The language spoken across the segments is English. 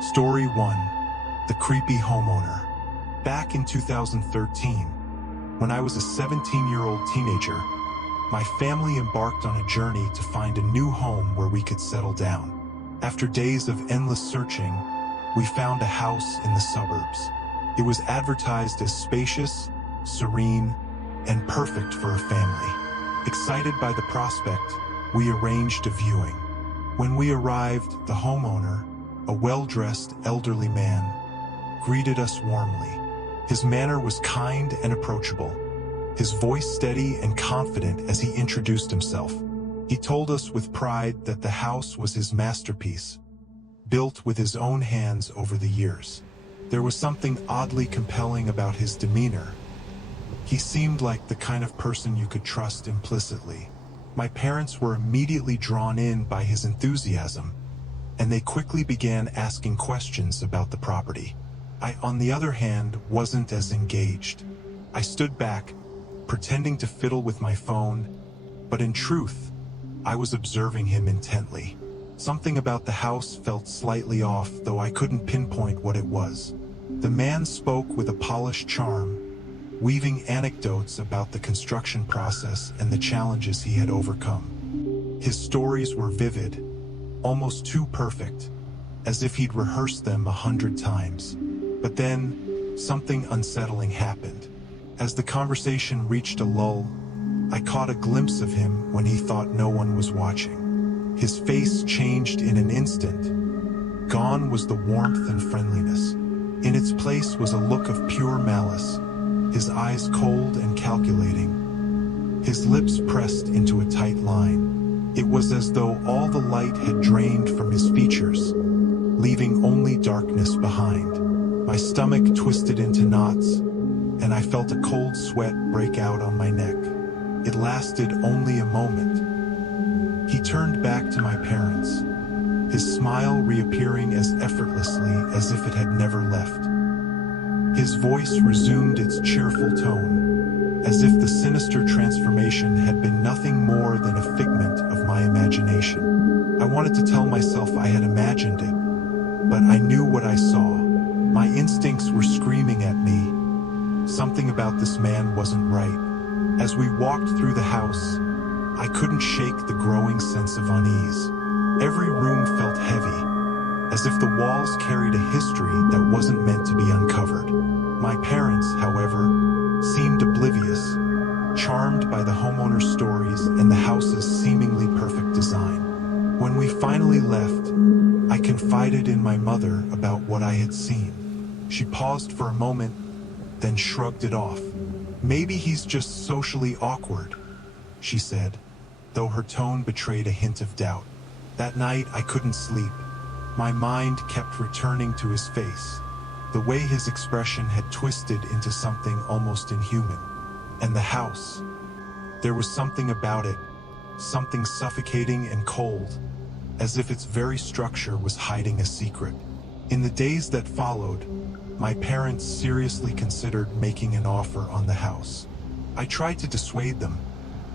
Story 1. The Creepy Homeowner. Back in 2013, when I was a 17-year-old teenager, my family embarked on a journey to find a new home where we could settle down. After days of endless searching, we found a house in the suburbs. It was advertised as spacious, serene, and perfect for a family. Excited by the prospect, we arranged a viewing. When we arrived, the homeowner, a well-dressed elderly man, greeted us warmly. His manner was kind and approachable, his voice steady and confident as he introduced himself. He told us with pride that the house was his masterpiece, built with his own hands over the years. There was something oddly compelling about his demeanor. He seemed like the kind of person you could trust implicitly. My parents were immediately drawn in by his enthusiasm, and they quickly began asking questions about the property. I, on the other hand, wasn't as engaged. I stood back, pretending to fiddle with my phone, but in truth, I was observing him intently. Something about the house felt slightly off, though I couldn't pinpoint what it was. The man spoke with a polished charm, weaving anecdotes about the construction process and the challenges he had overcome. His stories were vivid, almost too perfect, as if he'd rehearsed them 100 times. But then, something unsettling happened. As the conversation reached a lull, I caught a glimpse of him when he thought no one was watching. His face changed in an instant. Gone was the warmth and friendliness. In its place was a look of pure malice, his eyes cold and calculating, his lips pressed into a tight line. It was as though all the light had drained from his features, leaving only darkness behind. My stomach twisted into knots, and I felt a cold sweat break out on my neck. It lasted only a moment. He turned back to my parents, his smile reappearing as effortlessly as if it had never left. His voice resumed its cheerful tone, as if the sinister transformation had been nothing more than a figment of my imagination. I wanted to tell myself I had imagined it, but I knew what I saw. My instincts were screaming at me. Something about this man wasn't right. As we walked through the house, I couldn't shake the growing sense of unease. Every room felt heavy, as if the walls carried a history that wasn't meant to be uncovered. My parents, however, seemed oblivious, charmed by the homeowner's stories and the house's seemingly perfect design. When we finally left, I confided in my mother about what I had seen. She paused for a moment, then shrugged it off. "Maybe he's just socially awkward," she said, though her tone betrayed a hint of doubt. That night I couldn't sleep. My mind kept returning to his face, the way his expression had twisted into something almost inhuman. And the house. There was something about it, something suffocating and cold, as if its very structure was hiding a secret. In the days that followed, my parents seriously considered making an offer on the house. I tried to dissuade them,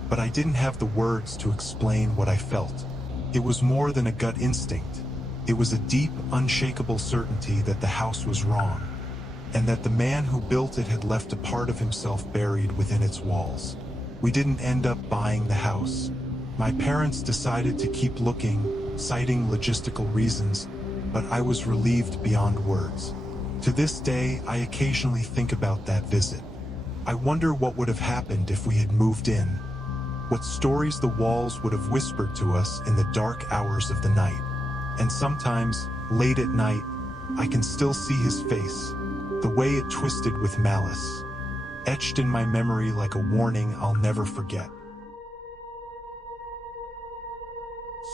but I didn't have the words to explain what I felt. It was more than a gut instinct. It was a deep, unshakable certainty that the house was wrong, and that the man who built it had left a part of himself buried within its walls. We didn't end up buying the house. My parents decided to keep looking, citing logistical reasons, but I was relieved beyond words. To this day, I occasionally think about that visit. I wonder what would have happened if we had moved in, what stories the walls would have whispered to us in the dark hours of the night. And sometimes, late at night, I can still see his face, the way it twisted with malice, etched in my memory like a warning I'll never forget.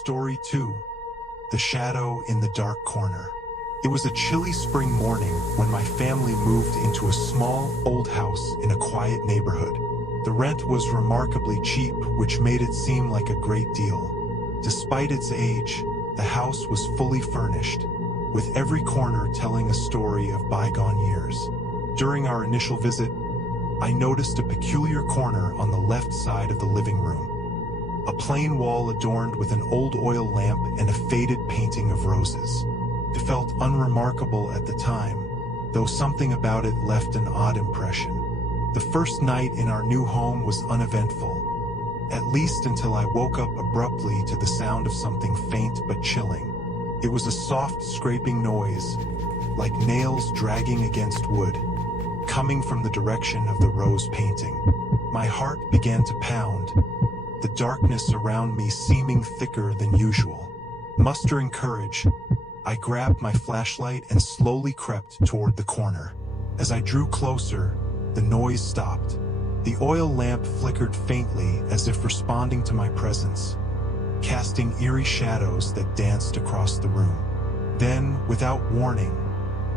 Story 2. The Shadow in the Dark Corner. It was a chilly spring morning when my family moved into a small, old house in a quiet neighborhood. The rent was remarkably cheap, which made it seem like a great deal. Despite its age, the house was fully furnished, with every corner telling a story of bygone years. During our initial visit, I noticed a peculiar corner on the left side of the living room. A plain wall adorned with an old oil lamp and a faded painting of roses. It felt unremarkable at the time, though something about it left an odd impression. The first night in our new home was uneventful, at least until I woke up abruptly to the sound of something faint but chilling. It was a soft scraping noise, like nails dragging against wood, coming from the direction of the rose painting. My heart began to pound, the darkness around me seeming thicker than usual. Mustering courage, I grabbed my flashlight and slowly crept toward the corner. As I drew closer, the noise stopped. The oil lamp flickered faintly as if responding to my presence, casting eerie shadows that danced across the room. Then, without warning,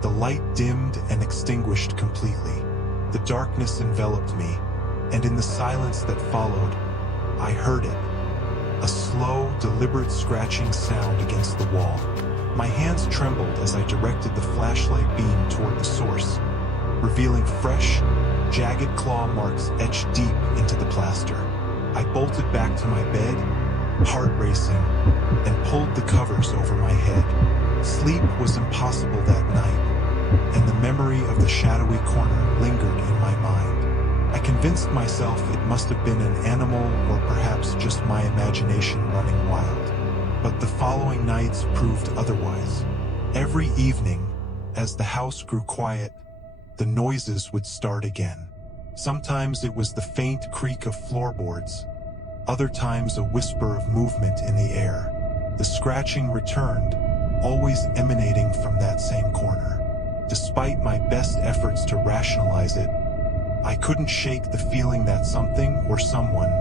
the light dimmed and extinguished completely. The darkness enveloped me, and in the silence that followed, I heard it. A slow, deliberate scratching sound against the wall. My hands trembled as I directed the flashlight beam toward the source, revealing fresh, jagged claw marks etched deep into the plaster. I bolted back to my bed, heart racing, and pulled the covers over my head. Sleep was impossible that night, and the memory of the shadowy corner lingered in my mind. I convinced myself it must have been an animal or perhaps just my imagination running wild. But the following nights proved otherwise. Every evening, as the house grew quiet, the noises would start again. Sometimes it was the faint creak of floorboards, other times a whisper of movement in the air. The scratching returned, always emanating from that same corner. Despite my best efforts to rationalize it, I couldn't shake the feeling that something or someone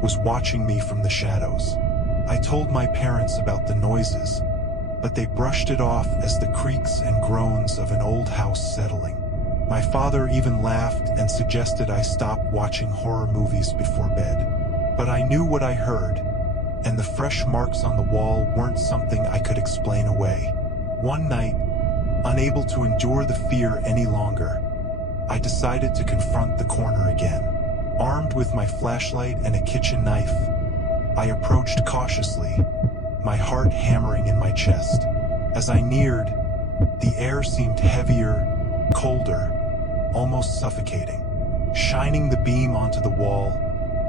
was watching me from the shadows. I told my parents about the noises, but they brushed it off as the creaks and groans of an old house settling. My father even laughed and suggested I stop watching horror movies before bed. But I knew what I heard, and the fresh marks on the wall weren't something I could explain away. One night, unable to endure the fear any longer, I decided to confront the corner again. Armed with my flashlight and a kitchen knife, I approached cautiously, my heart hammering in my chest. As I neared, the air seemed heavier, colder, almost suffocating. Shining the beam onto the wall,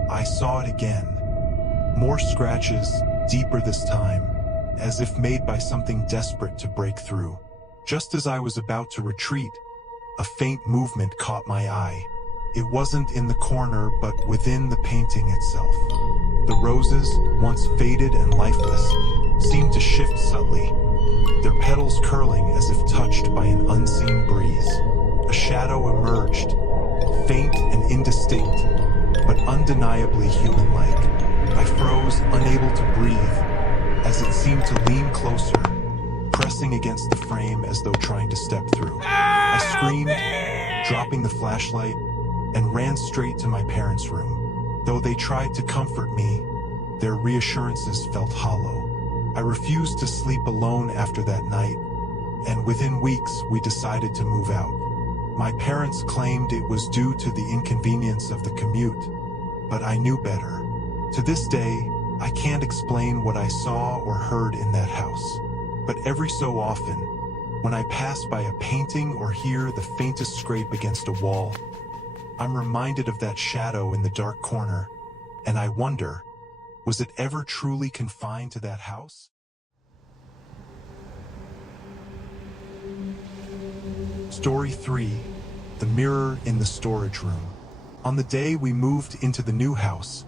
I saw it again. More scratches, deeper this time, as if made by something desperate to break through. Just as I was about to retreat, a faint movement caught my eye. It wasn't in the corner, but within the painting itself. The roses, once faded and lifeless, seemed to shift subtly, their petals curling as if touched by an unseen breeze. A shadow emerged, faint and indistinct, but undeniably human-like. I froze, unable to breathe, as it seemed to lean closer, pressing against the frame as though trying to step through. I screamed, dropping the flashlight, and ran straight to my parents' room. Though they tried to comfort me, their reassurances felt hollow. I refused to sleep alone after that night, and within weeks we decided to move out. My parents claimed it was due to the inconvenience of the commute, but I knew better. To this day, I can't explain what I saw or heard in that house. But every so often, when I pass by a painting or hear the faintest scrape against a wall, I'm reminded of that shadow in the dark corner, and I wonder, was it ever truly confined to that house? Story 3. The Mirror in the Storage Room. On the day we moved into the new house,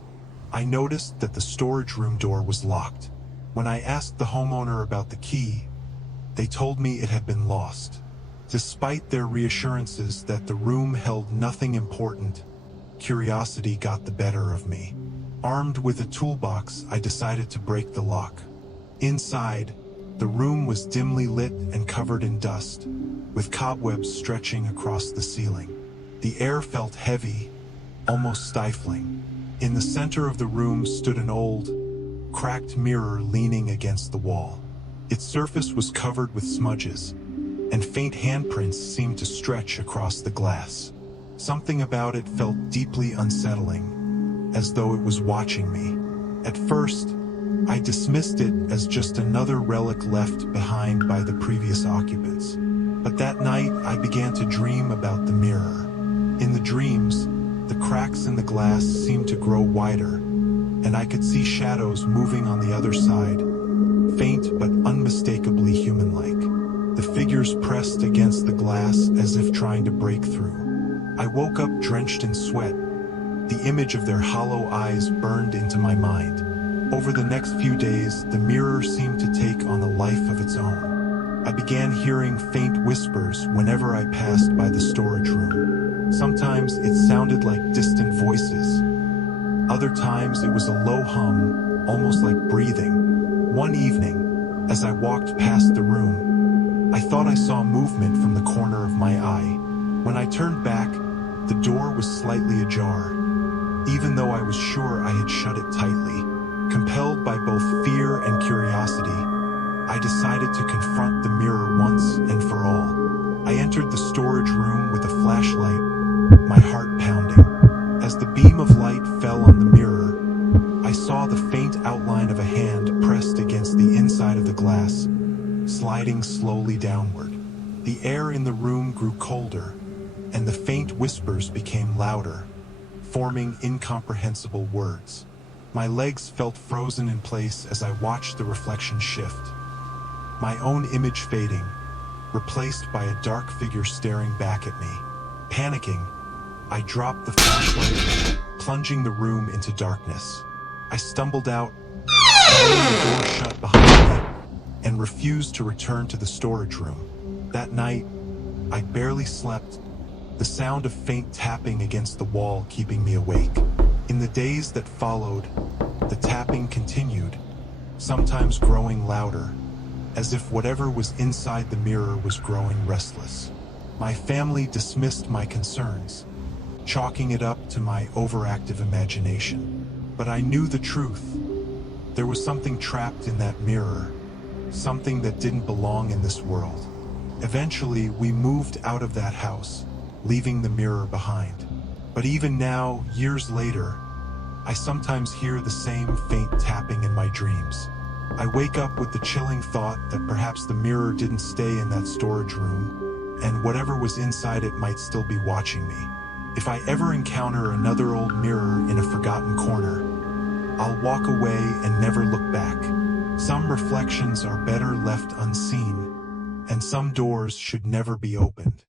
I noticed that the storage room door was locked. When I asked the homeowner about the key, they told me it had been lost. Despite their reassurances that the room held nothing important, curiosity got the better of me. Armed with a toolbox, I decided to break the lock. Inside, the room was dimly lit and covered in dust, with cobwebs stretching across the ceiling. The air felt heavy, almost stifling. In the center of the room stood an old, cracked mirror leaning against the wall. Its surface was covered with smudges, and faint handprints seemed to stretch across the glass. Something about it felt deeply unsettling, as though it was watching me. At first, I dismissed it as just another relic left behind by the previous occupants. But that night, I began to dream about the mirror. In the dreams, the cracks in the glass seemed to grow wider, and I could see shadows moving on the other side, faint but unmistakably human-like. The figures pressed against the glass as if trying to break through. I woke up drenched in sweat. The image of their hollow eyes burned into my mind. Over the next few days, the mirror seemed to take on a life of its own. I began hearing faint whispers whenever I passed by the storage room. Sometimes it sounded like distant voices. Other times it was a low hum, almost like breathing. One evening, as I walked past the room, I thought I saw movement from the corner of my eye. When I turned back, the door was slightly ajar, even though I was sure I had shut it tightly. Compelled by both fear and curiosity, I decided to confront the mirror once and for all. I entered the storage room with a flashlight, my heart pounding. As the beam of light fell on the mirror, I saw the faint outline of a hand pressed against the inside of the glass, sliding slowly downward. The air in the room grew colder, and the faint whispers became louder, forming incomprehensible words. My legs felt frozen in place as I watched the reflection shift, my own image fading, replaced by a dark figure staring back at me. Panicking, I dropped the flashlight, plunging the room into darkness. I stumbled out, slamming the door shut behind me, and refused to return to the storage room. That night, I barely slept, the sound of faint tapping against the wall keeping me awake. In the days that followed, the tapping continued, sometimes growing louder, as if whatever was inside the mirror was growing restless. My family dismissed my concerns, chalking it up to my overactive imagination. But I knew the truth. There was something trapped in that mirror, something that didn't belong in this world. Eventually, we moved out of that house, leaving the mirror behind. But even now, years later, I sometimes hear the same faint tapping in my dreams. I wake up with the chilling thought that perhaps the mirror didn't stay in that storage room, and whatever was inside it might still be watching me. If I ever encounter another old mirror in a forgotten corner, I'll walk away and never look back. Some reflections are better left unseen, and some doors should never be opened.